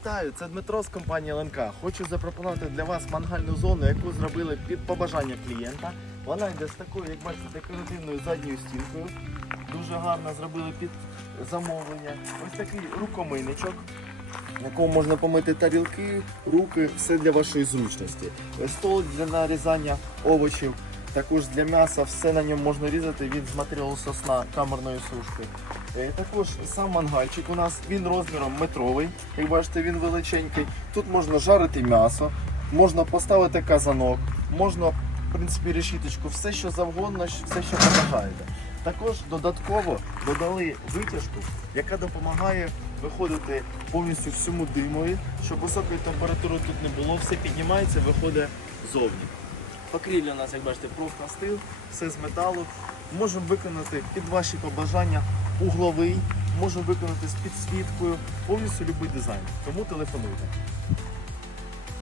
Вітаю, це Дмитро з компанії ЛНК. Хочу запропонувати для вас мангальну зону, яку зробили під побажання клієнта. Вона йде з такою, як бачите, декоративною задньою стінкою. Дуже гарно зробили під замовлення. Ось такий рукомийничок, на якому можна помити тарілки, руки, все для вашої зручності. Стол для нарізання овочів. Також для м'яса все на ньому можна різати. Він з матеріалу сосна камерної сушки. Е, Також сам мангальчик у нас він розміром метровий. Як бачите, він величенький. Тут можна жарити м'ясо, можна поставити казанок, можна, в принципі, решіточку, все що завгодно, все, що побажаєте. Також додатково додали витяжку, яка допомагає виходити повністю всьому димові, щоб високої температури тут не було, все піднімається, виходить зовні. Покрівля у нас, як бачите, профнастил, все з металу. Можемо виконати під ваші побажання угловий, можемо виконати з підсвіткою, повністю будь-який дизайн. Тому телефонуйте.